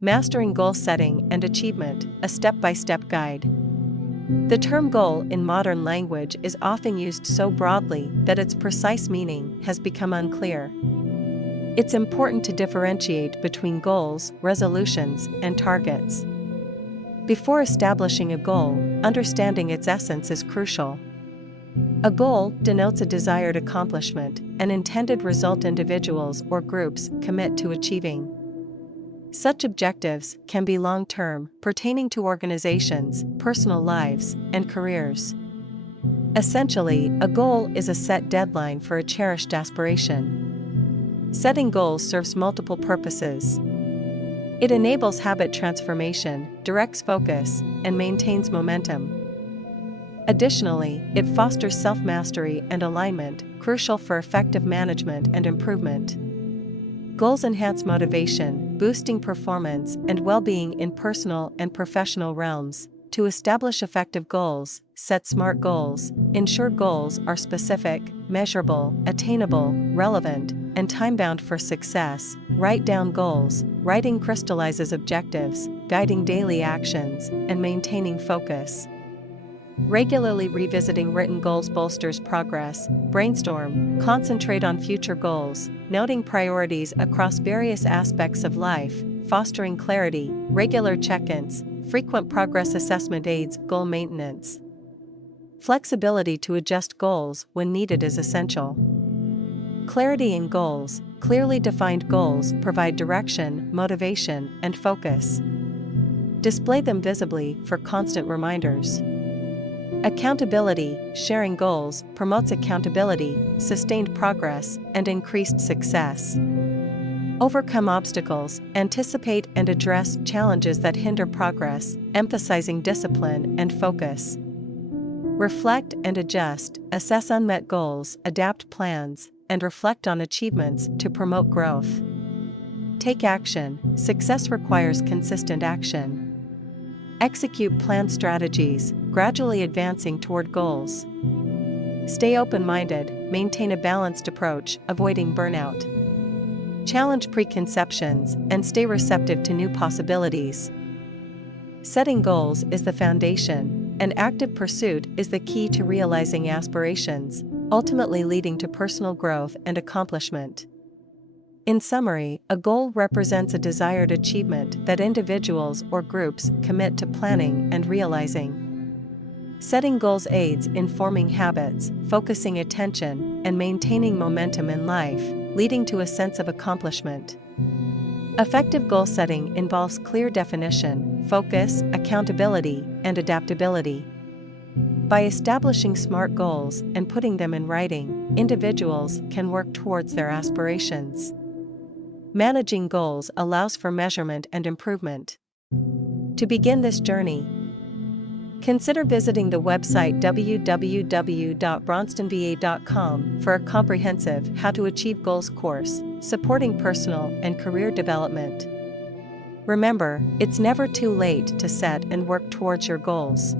Mastering Goal Setting and Achievement, a step-by-step guide. The term goal in modern language is often used so broadly that its precise meaning has become unclear. It's important to differentiate between goals, resolutions, and targets. Before establishing a goal, understanding its essence is crucial. A goal denotes a desired accomplishment, an intended result individuals or groups commit to achieving. Such objectives can be long-term, pertaining to organizations, personal lives, and careers. Essentially, a goal is a set deadline for a cherished aspiration. Setting goals serves multiple purposes. It enables habit transformation, directs focus, and maintains momentum. Additionally, it fosters self-mastery and alignment, crucial for effective management and improvement. Goals enhance motivation, boosting performance and well-being in personal and professional realms. To establish effective goals, set SMART goals. Ensure goals are specific, measurable, attainable, relevant, and time-bound for success. Write down goals. Writing crystallizes objectives, guiding daily actions, and maintaining focus. Regularly revisiting written goals bolsters progress. Brainstorm, concentrate on future goals, noting priorities across various aspects of life, fostering clarity. Regular check-ins, frequent progress assessment aids goal maintenance. Flexibility to adjust goals when needed is essential. Clarity in goals. Clearly defined goals provide direction, motivation, and focus. Display them visibly for constant reminders. Accountability. Sharing goals promotes accountability, sustained progress, and increased success. Overcome obstacles. Anticipate and address challenges that hinder progress, emphasizing discipline and focus. Reflect and adjust. Assess unmet goals, adapt plans, and reflect on achievements to promote growth. Take action. Success requires consistent action. Execute planned strategies, gradually advancing toward goals. Stay open-minded, maintain a balanced approach, avoiding burnout. Challenge preconceptions, and stay receptive to new possibilities. Setting goals is the foundation, and active pursuit is the key to realizing aspirations, ultimately leading to personal growth and accomplishment. In summary, a goal represents a desired achievement that individuals or groups commit to planning and realizing. Setting goals aids in forming habits, focusing attention, and maintaining momentum in life, leading to a sense of accomplishment. Effective goal setting involves clear definition, focus, accountability, and adaptability. By establishing SMART goals and putting them in writing, individuals can work towards their aspirations. Managing goals allows for measurement and improvement. To begin this journey, consider visiting the website www.bronstonva.com for a comprehensive How to Achieve Goals course, supporting personal and career development. Remember, it's never too late to set and work towards your goals.